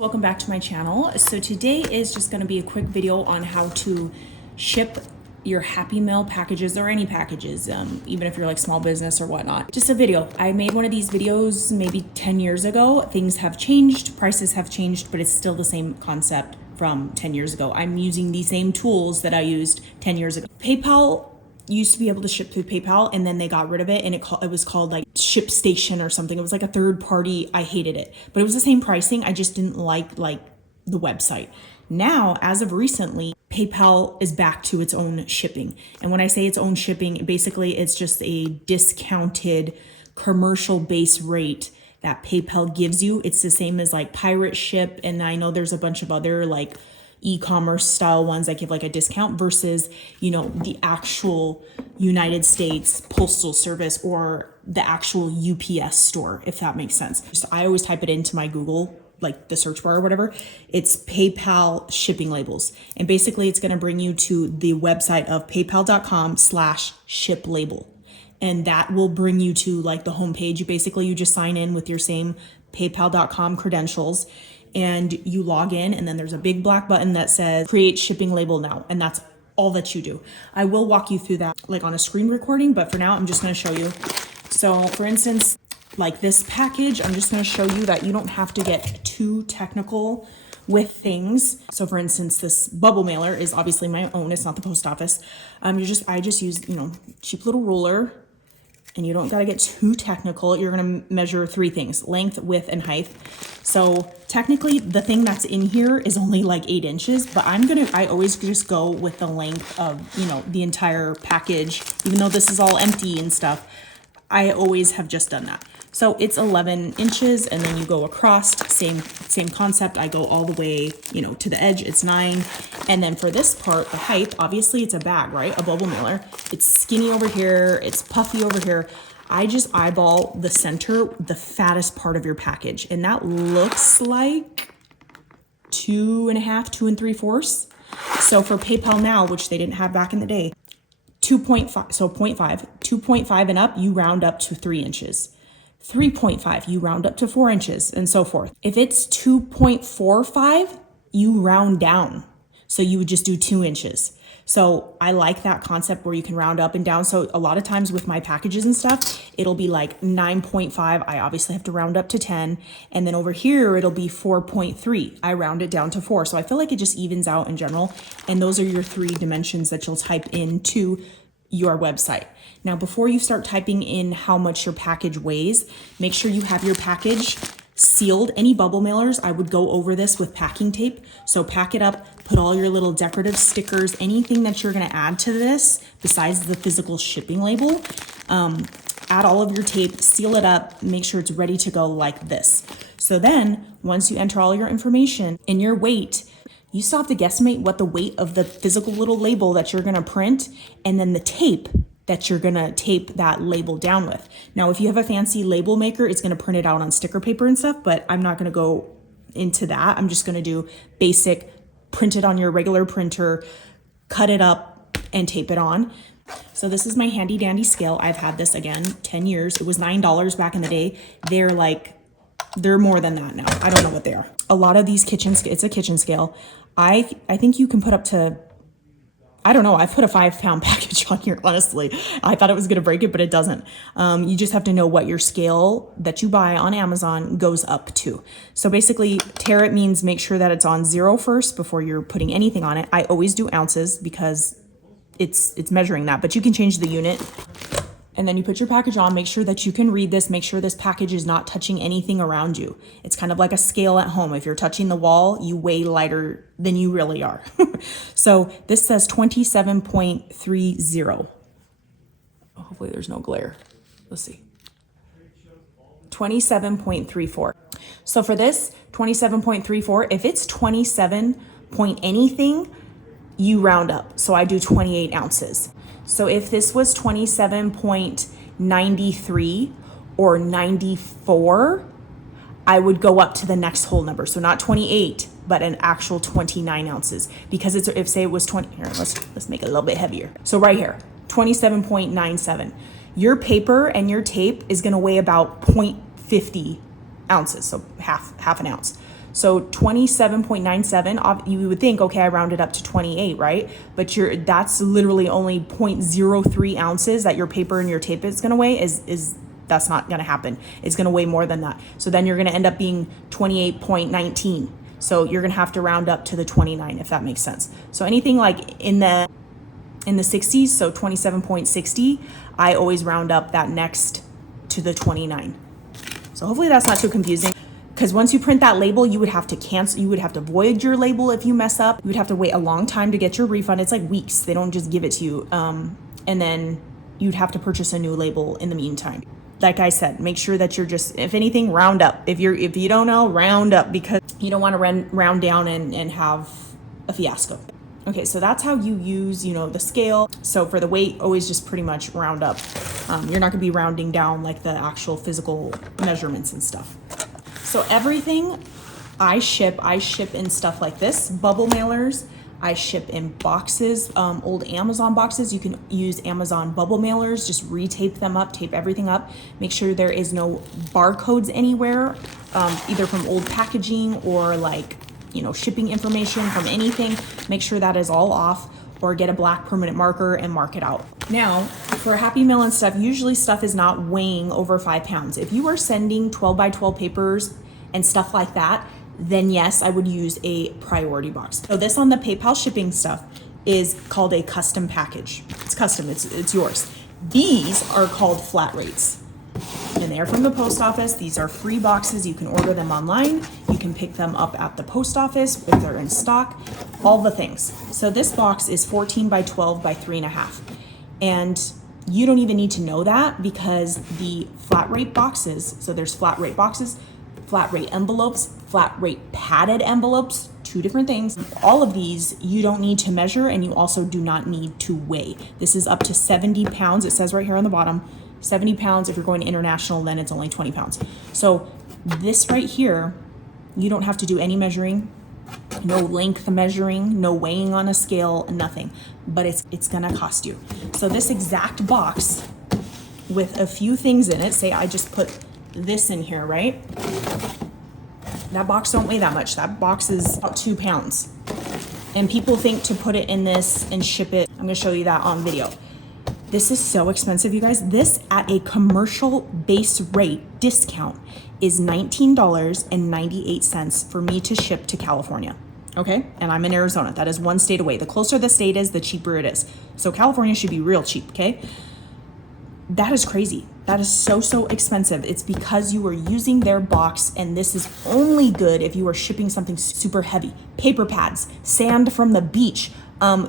Welcome back to my channel. So today is just going to be a quick video on how to ship your Happy Mail packages or any packages, even if you're like small business or whatnot. Just a video. I made one of these videos maybe 10 years ago. Things have changed, prices have changed, but it's still the same concept from 10 years ago. I'm using the same tools that I used 10 years ago. PayPal used to be able to ship through PayPal, and then they got rid of it, and it was called like ShipStation or something. It was like a third party. I hated it, but it was the same pricing. I just didn't like the website. Now, as of recently, PayPal is back to its own shipping. And when I say its own shipping, basically it's just a discounted commercial base rate that PayPal gives you. It's the same as like Pirate Ship, and I know there's a bunch of other like e-commerce style ones that give like a discount versus, you know, the actual United States Postal Service or the actual UPS store, if that makes sense. So I always type it into my Google, like the search bar or whatever. It's PayPal shipping labels. And basically it's going to bring you to the website of paypal.com/ship label. And that will bring you to like the homepage. You just sign in with your same paypal.com credentials and you log in, and then there's a big black button that says create shipping label now. And that's all that you do. I will walk you through that like on a screen recording, but for now I'm just going to show you. So for instance, like this package, I'm just going to show you that you don't have to get too technical with things. So for instance, this bubble mailer is obviously my own. It's not the post office. I just use, you know, cheap little ruler, and you don't got to get too technical. You're going to measure three things: length, width, and height. So technically the thing that's in here is only like 8 inches, but I always just go with the length of, you know, the entire package, even though this is all empty and stuff. I always have just done that. So it's 11 inches, and then you go across, same concept. I go all the way, you know, to the edge. It's 9. And then for this part, the height, obviously it's a bag, right? A bubble mailer. It's skinny over here. It's puffy over here. I just eyeball the center, the fattest part of your package. And that looks like 2.5, 2 3/4. So for PayPal now, which they didn't have back in the day, 2.5, so 0.5, 2.5 and up, you round up to 3 inches. 3.5, you round up to 4 inches, and so forth. If it's 2.45, you round down. So you would just do 2 inches. So I like that concept where you can round up and down. So a lot of times with my packages and stuff, it'll be like 9.5. I obviously have to round up to 10. And then over here, it'll be 4.3. I round it down to 4. So I feel like it just evens out in general. And those are your 3 dimensions that you'll type into your website. Now, before you start typing in how much your package weighs, make sure you have your package sealed. Any bubble mailers, I would go over this with packing tape. So pack it up, put all your little decorative stickers, anything that you're going to add to this besides the physical shipping label. Add all of your tape, seal it up, make sure it's ready to go like this. So then once you enter all your information and your weight, you still have to guesstimate what the weight of the physical little label that you're going to print, and then the tape that you're going to tape that label down with. Now, if you have a fancy label maker, it's going to print it out on sticker paper and stuff, but I'm not going to go into that. I'm just going to do basic, print it on your regular printer, cut it up, and tape it on. So this is my handy dandy scale. I've had this again 10 years. It was $9 back in the day. They're more than that now. I don't know what they are. A lot of these it's a kitchen scale. I think you can put up to, I don't know, I've put a 5-pound package on here, honestly. I thought it was gonna break it, but it doesn't. You just have to know what your scale that you buy on Amazon goes up to. So basically, tare it means make sure that it's on 0 first before you're putting anything on it. I always do ounces because it's measuring that, but you can change the unit. And then you put your package on, make sure that you can read this, make sure this package is not touching anything around you. It's kind of like a scale at home. If you're touching the wall, you weigh lighter than you really are. So this says 27.30. Hopefully there's no glare. Let's see. 27.34. So for this, 27.34, if it's 27 point anything, you round up. So I do 28 ounces. So if this was 27.93 or 94, I would go up to the next whole number. So not 28, but an actual 29 ounces. Because if say it was 20, here, let's make it a little bit heavier. So right here, 27.97. Your paper and your tape is gonna weigh about 0.50 ounces, so half an ounce. So 27.97, you would think, okay, I rounded up to 28, right? But that's literally only 0.03 ounces that your paper and your tape is gonna weigh. That's not gonna happen. It's gonna weigh more than that. So then you're gonna end up being 28.19. So you're gonna have to round up to the 29, if that makes sense. So anything like in the 60s, so 27.60, I always round up that next to the 29. So hopefully that's not too confusing, because once you print that label, you would have to cancel, you would have to void your label if you mess up. You would have to wait a long time to get your refund. It's like weeks. They don't just give it to you. And then you'd have to purchase a new label in the meantime. Like I said, make sure that you're just, if anything, round up. If you don't know, round up, because you don't want to round down and have a fiasco. Okay, so that's how you use, the scale. So for the weight, always just pretty much round up. You're not gonna be rounding down like the actual physical measurements and stuff. So everything I ship in stuff like this, bubble mailers. I ship in boxes, old Amazon boxes. You can use Amazon bubble mailers, just retape them up, tape everything up. Make sure there is no barcodes anywhere, either from old packaging or like, shipping information from anything. Make sure that is all off, or get a black permanent marker and mark it out. Now, for Happy Mail and stuff, usually stuff is not weighing over 5 pounds. If you are sending 12 by 12 papers and stuff like that, then yes, I would use a priority box. So this on the PayPal shipping stuff is called a custom package. It's custom, it's yours. These are called flat rates. And they're from the post office. These are free boxes. You can order them online. You can pick them up at the post office if they're in stock, all the things. So this box is 14 by 12 by 3.5. And you don't even need to know that, because the flat rate boxes, so there's flat rate boxes, flat rate envelopes, flat rate padded envelopes, 2 different things. All of these you don't need to measure, and you also do not need to weigh. This is up to 70 pounds. It says right here on the bottom, 70 pounds. If you're going international, then it's only 20 pounds. So this right here, you don't have to do any measuring, no length measuring, no weighing on a scale, nothing, but it's gonna cost you. So this exact box with a few things in it, say I just put this in here, right? That box don't weigh that much. That box is about 2 pounds. And people think to put it in this and ship it. I'm gonna show you that on video. This is so expensive, you guys. This at a commercial base rate discount is $19.98 for me to ship to California. Okay, and I'm in Arizona. That is 1 state away. The closer the state is, the cheaper it is. So California should be real cheap, okay? That is crazy. That is so expensive. It's because you are using their box, and this is only good if you are shipping something super heavy. Paper pads, sand from the beach,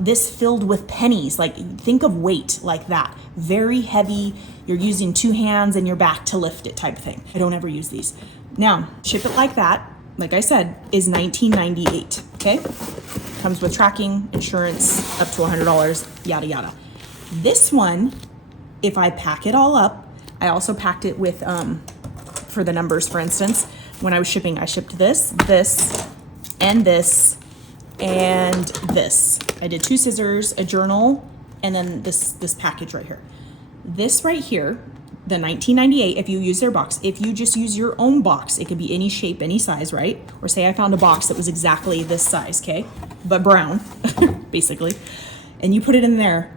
this filled with pennies. Like, think of weight like that. Very heavy. You're using 2 hands and your back to lift it type of thing. I don't ever use these. Now, ship it like that, like I said, is $19.98, okay? Comes with tracking, insurance, up to $100, yada, yada. This one, if I pack it all up, I also packed it with, for the numbers, for instance, when I was shipping, I shipped this, and this, and this. I did 2 scissors, a journal, and then this package right here. This right here, the $19.98, if you use their box. If you just use your own box, it could be any shape, any size, right? Or say I found a box that was exactly this size, okay? But brown, basically. And you put it in there.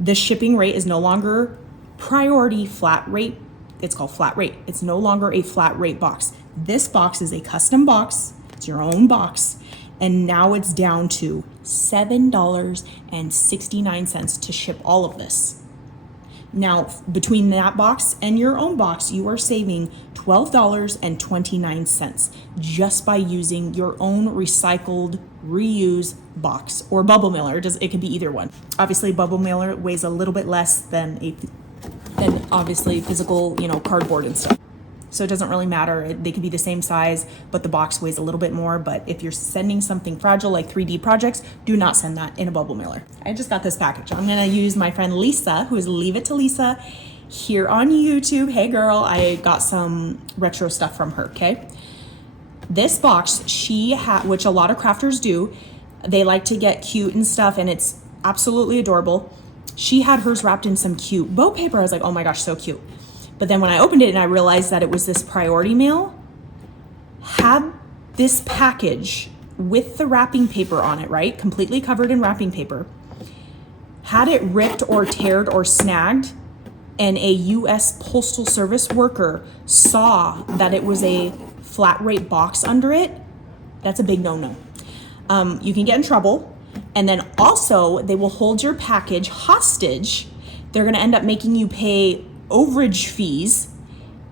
The shipping rate is no longer priority flat rate. It's called flat rate. It's no longer a flat rate box. This box is a custom box. It's your own box. And now it's down to $7.69 to ship all of this. Now, between that box and your own box, you are saving $12.29 just by using your own recycled, reuse box or bubble mailer. It can be either one. Obviously, bubble mailer weighs a little bit less than obviously physical, cardboard and stuff. So it doesn't really matter. They could be the same size, but the box weighs a little bit more. But if you're sending something fragile like 3D projects, do not send that in a bubble mailer. I just got this package. I'm gonna use my friend Lisa, who is Leave It to Lisa, here on YouTube. Hey girl, I got some retro stuff from her, okay? This box, which a lot of crafters do, they like to get cute and stuff, and it's absolutely adorable. She had hers wrapped in some cute bow paper. I was like, oh my gosh, so cute. But then when I opened it and I realized that it was this priority mail, had This package with the wrapping paper on it, right? Completely covered in wrapping paper, had it ripped or teared or snagged, and a US Postal Service worker saw that it was a flat rate box under it, that's a big no-no. You can get in trouble. And then also they will hold your package hostage. They're gonna end up making you pay overage fees.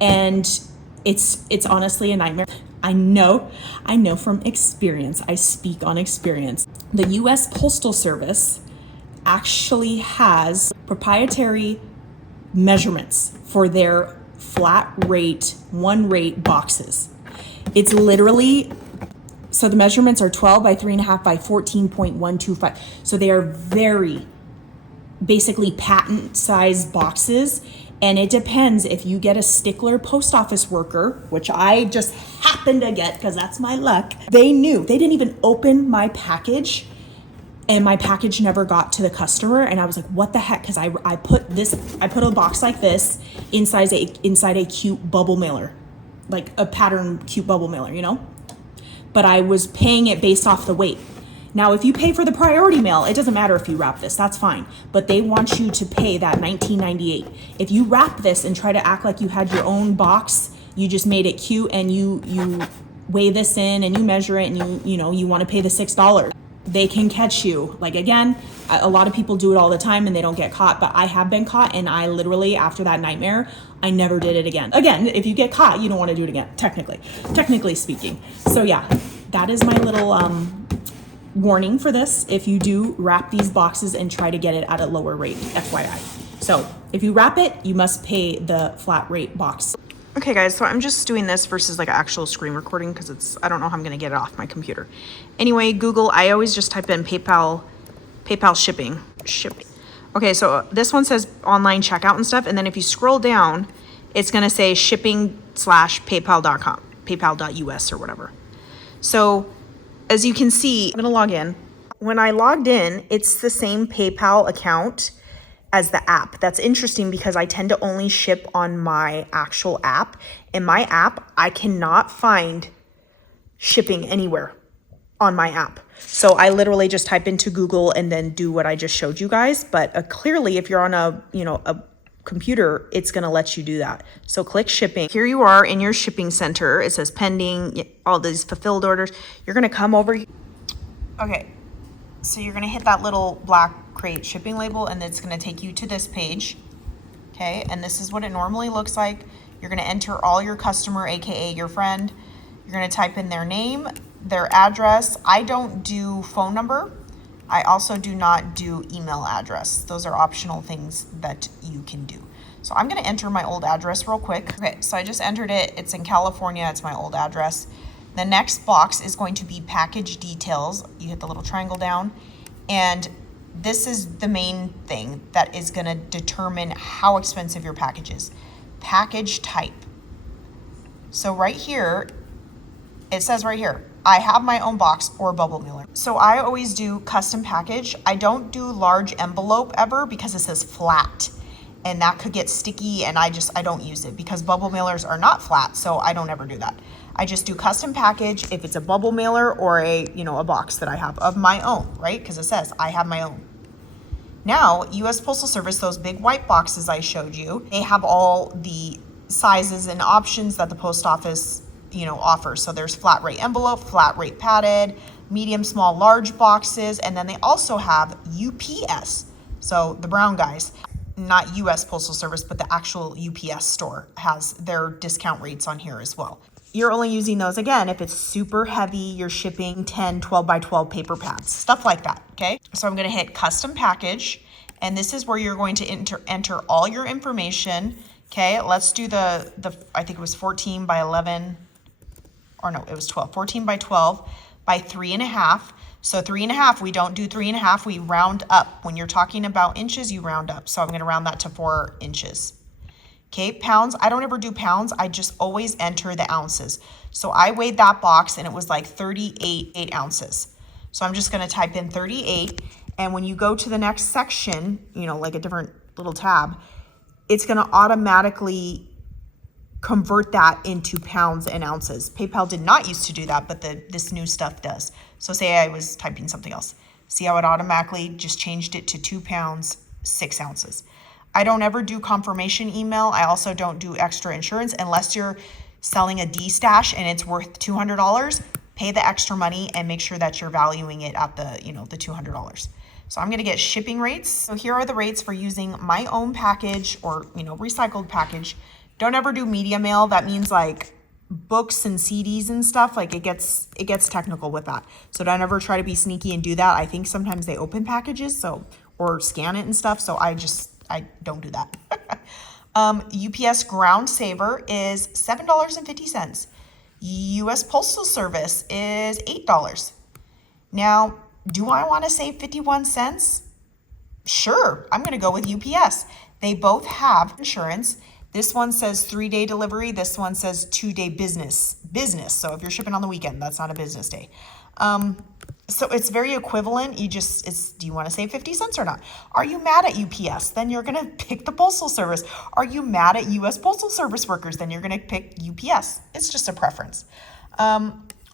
And it's honestly a nightmare. I know from experience, I speak on experience. The US Postal Service actually has proprietary measurements for their flat rate, one rate boxes. It's literally, so the measurements are 12 by 3.5 by 14.125. So they are very basically patent sized boxes. And it depends if you get a stickler post office worker, which I just happened to get because that's my luck. They didn't even open my package, and my package never got to the customer. And I was like, what the heck? Because I put a box like this inside a cute bubble mailer, like a pattern cute bubble mailer, you know? But I was paying it based off the weight. Now, if you pay for the priority mail, it doesn't matter if you wrap this, that's fine. But they want you to pay that $19.98. If you wrap this and try to act like you had your own box, you just made it cute, and you weigh this in and you measure it, and you want to pay the $6, they can catch you. Like, again, a lot of people do it all the time and they don't get caught, but I have been caught, and I literally, after that nightmare, I never did it again. Again, if you get caught, you don't want to do it again, technically speaking. So yeah, that is my little warning for this. If you do wrap these boxes and try to get it at a lower rate, FYI. So if you wrap it, you must pay the flat rate box. Okay guys, so I'm just doing this versus like an actual screen recording because I don't know how I'm gonna get it off my computer. Anyway, Google, I always just type in PayPal shipping. Okay, so this one says online checkout and stuff, and then if you scroll down, it's gonna say shipping/paypal.com, paypal.us or whatever. So as you can see, I'm gonna log in. When I logged in, it's the same PayPal account as the app. That's interesting because I tend to only ship on my actual app. In my app, I cannot find shipping anywhere on my app. So I literally just type into Google and then do what I just showed you guys. But clearly, if you're on a computer, it's gonna let you do that. So click shipping. Here you are in your shipping center. It says pending, all these fulfilled orders. You're gonna come over. Okay, so you're gonna hit that little black create shipping label, and it's gonna take you to this page. Okay, and this is what it normally looks like. You're gonna enter all your customer, AKA your friend. You're gonna type in their name, their address. I don't do phone number. I also do not do email address. Those are optional things that you can do. So I'm gonna enter my old address real quick. Okay, so I just entered it. It's in California, it's my old address. The next box is going to be package details. You hit the little triangle down, and this is the main thing that is gonna determine how expensive your package is. Package type. So right here, it says right here, I have my own box or bubble mailer. So I always do custom package. I don't do large envelope ever because it says flat, and that could get sticky, and I don't use it because bubble mailers are not flat, so I don't ever do that. I just do custom package if it's a bubble mailer or a box that I have of my own, right? Because it says I have my own. Now, US Postal Service, those big white boxes I showed you, they have all the sizes and options that the post office offers. So there's flat rate envelope, flat rate padded, medium, small, large boxes, and then they also have UPS. So the brown guys, not US Postal Service, but the actual UPS store has their discount rates on here as well. You're only using those, again, if it's super heavy, you're shipping 10 12 by 12 paper pads, stuff like that, okay? So I'm gonna hit custom package, and this is where you're going to enter all your information, okay? Let's do the I think it was 14 by 11, or no, it was 12, 14 by 12 by 3.5. So 3.5, we don't do 3.5, we round up. When you're talking about inches, you round up. So I'm gonna round that to 4 inches. Okay, pounds, I don't ever do pounds. I just always enter the ounces. So I weighed that box and it was like 8 ounces. So I'm just gonna type in 38. And when you go to the next section, like a different little tab, it's gonna automatically convert that into pounds and ounces. PayPal did not used to do that, but this new stuff does. So say I was typing something else. See how it automatically just changed it to 2 pounds, 6 ounces. I don't ever do confirmation email. I also don't do extra insurance unless you're selling a D stash and it's worth $200. Pay the extra money and make sure that you're valuing it at the, the $200. So I'm gonna get shipping rates. So here are the rates for using my own package or, recycled package. Don't ever do media mail. That means like books and CDs and stuff. Like it gets technical with that. So don't ever try to be sneaky and do that. I think sometimes they open packages or scan it and stuff. So I don't do that. UPS Ground Saver is $7.50. US Postal Service is $8. Now, do I want to save 51 cents? Sure, I'm going to go with UPS. They both have insurance. This one says 3-day delivery. This one says 2-day business. So if you're shipping on the weekend, that's not a business day. So it's very equivalent. Do you want to save 50 cents or not? Are you mad at UPS? Then you're going to pick the Postal Service. Are you mad at US Postal Service workers? Then you're going to pick UPS. It's just a preference.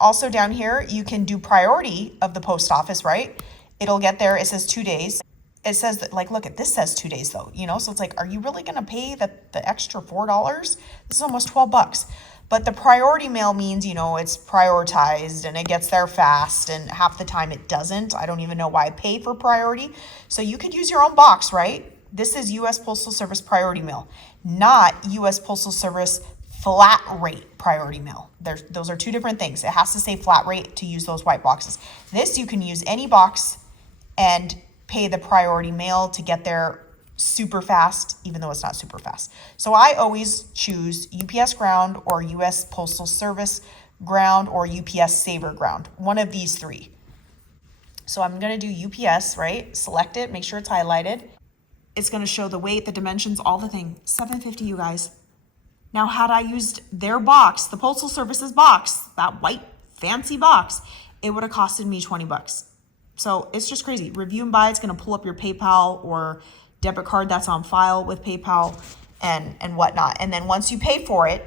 Also down here, you can do priority of the post office, right? It'll get there. It says 2 days. It says that, like, look at this says 2 days though, so it's like, are you really going to pay the extra $4? This is almost $12. But the priority mail means, it's prioritized and it gets there fast, and half the time it doesn't. I don't even know why I pay for priority. So you could use your own box, right? This is US Postal Service priority mail, not US Postal Service flat rate priority mail. Those are two different things. It has to say flat rate to use those white boxes. This, you can use any box and pay the priority mail to get there super fast, even though it's not super fast. So I always choose UPS Ground or US Postal Service Ground or UPS Saver Ground, one of these three. So I'm going to do UPS, right? Select it, make sure it's highlighted. It's going to show the weight, the dimensions, all the thing. $7.50, you guys. Now, had I used their box, the Postal Service's box, that white fancy box, it would have costed me $20. So it's just crazy. Review and buy, it's going to pull up your PayPal or debit card that's on file with PayPal and whatnot. And then once you pay for it,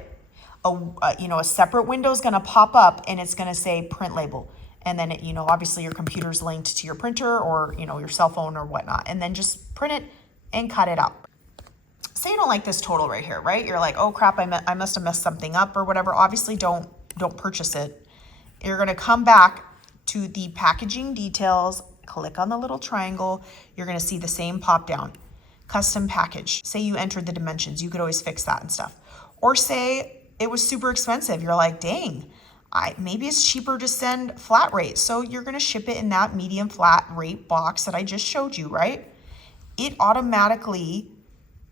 a separate window is going to pop up and it's going to say print label. And then, obviously your computer's linked to your printer or, your cell phone or whatnot. And then just print it and cut it out. Say you don't like this total right here, right? You're like, oh crap, I must have messed something up or whatever. Obviously don't purchase it. You're going to come back to the packaging details, click on the little triangle. You're going to see the same pop down. Custom package. Say you entered the dimensions. You could always fix that and stuff. Or say it was super expensive. You're like, dang, maybe it's cheaper to send flat rate. So you're going to ship it in that medium flat rate box that I just showed you, right? It automatically,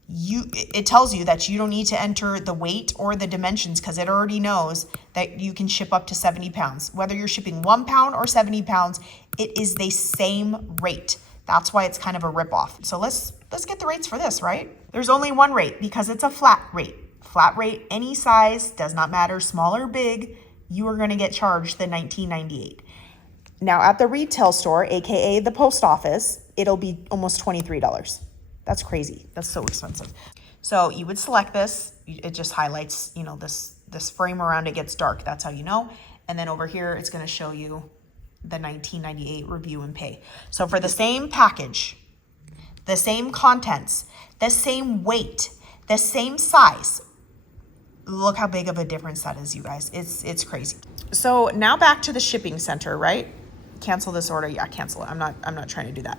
it tells you that you don't need to enter the weight or the dimensions because it already knows that you can ship up to 70 pounds. Whether you're shipping 1 pound or 70 pounds, it is the same rate. That's why it's kind of a ripoff. So let's get the rates for this, right? There's only one rate because it's a flat rate. Flat rate, any size, does not matter, small or big, you are going to get charged the $19.98. Now at the retail store, aka the post office, it'll be almost $23. That's crazy. That's so expensive. So you would select this. It just highlights, this frame around it gets dark. That's how you know. And then over here, it's going to show you the $19.98 review and pay. So for the same package, the same contents, the same weight, the same size, look how big of a difference that is, you guys. It's crazy. So now back to the shipping center, right? Cancel this order. Yeah, cancel it. I'm not trying to do that.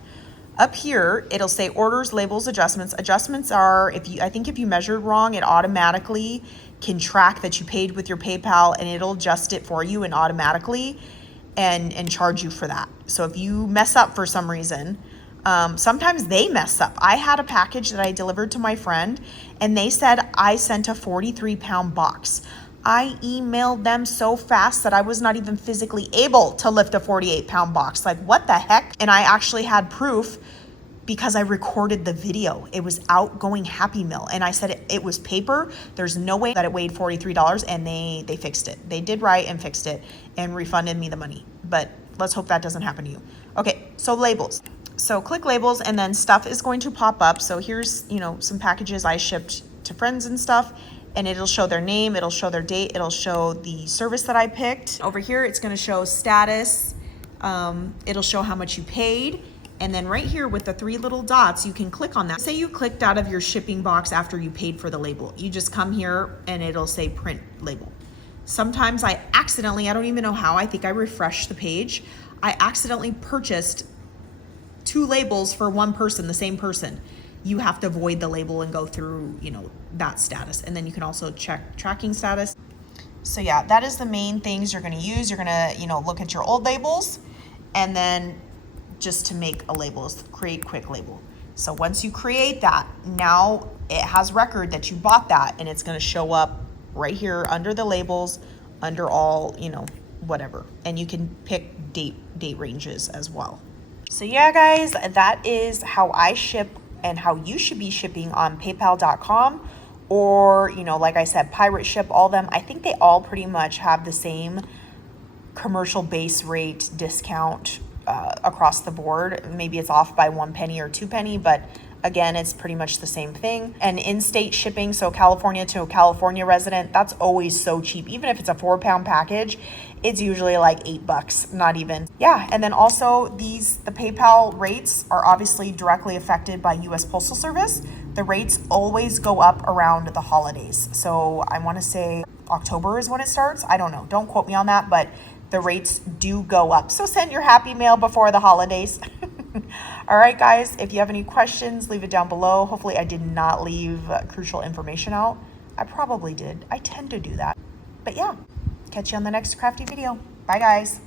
Up here, it'll say orders, labels, adjustments. Adjustments are, I think if you measured wrong, it automatically can track that you paid with your PayPal and it'll adjust it for you and automatically and charge you for that. So if you mess up for some reason, sometimes they mess up. I had a package that I delivered to my friend and they said I sent a 43-pound box. I emailed them so fast that I was not even physically able to lift a 48-pound box. Like, what the heck? And I actually had proof because I recorded the video. It was outgoing Happy Meal. And I said it was paper. There's no way that it weighed $43, and they fixed it. They did right and fixed it and refunded me the money. But let's hope that doesn't happen to you. Okay, so labels. So click labels and then stuff is going to pop up. So here's, some packages I shipped to friends and stuff. and it'll show their name, it'll show their date, it'll show the service that I picked. Over here, it's gonna show status. It'll show how much you paid. And then right here with the 3 little dots, you can click on that. Say you clicked out of your shipping box after you paid for the label. You just come here and it'll say print label. Sometimes I accidentally, I don't even know how, I think I refreshed the page. I accidentally purchased 2 labels for one person, the same person. You have to void the label and go through, that status. And then you can also check tracking status. So yeah, that is the main things you're gonna use. You're gonna, look at your old labels, and then just to make a label is create quick label. So once you create that, now it has record that you bought that, and it's gonna show up right here under the labels, under all, whatever. And you can pick date ranges as well. So yeah, guys, that is how I ship and how you should be shipping on PayPal.com, or, like I said, Pirate Ship, all of them. I think they all pretty much have the same commercial base rate discount across the board. Maybe it's off by 1 penny or 2 penny, but again, it's pretty much the same thing. And in-state shipping, so California to a California resident, that's always so cheap. Even if it's a 4-pound package, it's usually like $8, not even. Yeah, and then also the PayPal rates are obviously directly affected by US Postal Service. The rates always go up around the holidays. So I want to say October is when it starts. I don't know. Don't quote me on that, but the rates do go up. So send your happy mail before the holidays. All right, guys, if you have any questions, leave it down below. Hopefully I did not leave crucial information out. I probably did. I tend to do that. But yeah, catch you on the next crafty video. Bye, guys.